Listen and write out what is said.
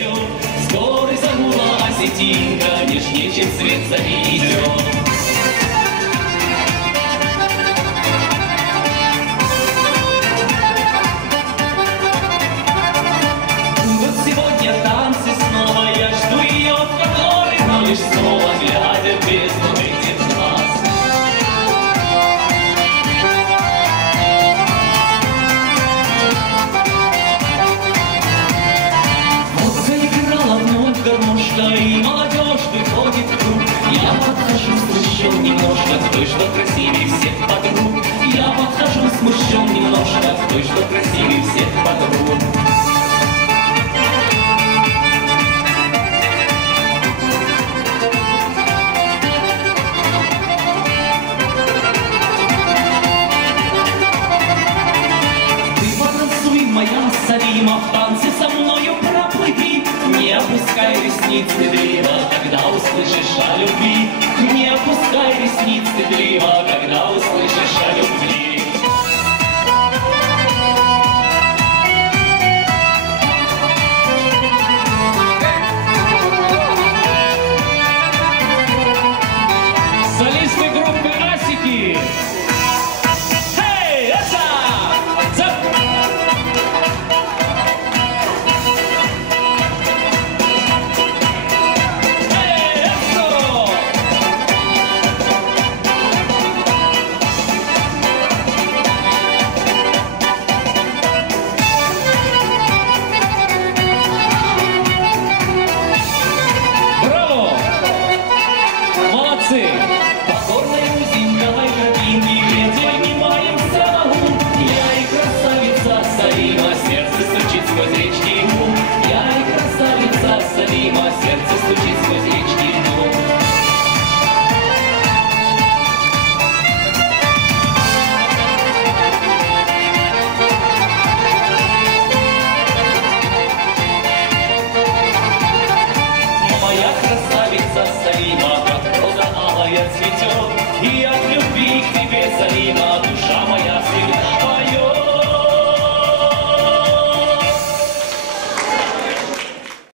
идет, скорый загула осетинка, нежнее, чем свет заведет. Лишь снова глядя в бездну этих глаз. Вот заиграла вновь гармошка, и молодежь выходит в круг. Я подхожу смущен немножко к той, что красивее всех подруг. Я подхожу смущен немножко к той, что красивее всех подруг. Моя Салима, в танце со мною проплыви, не опускай ресниц стыдливо, когда услышишь о любви. Не опускай ресниц стыдливо, когда услышишь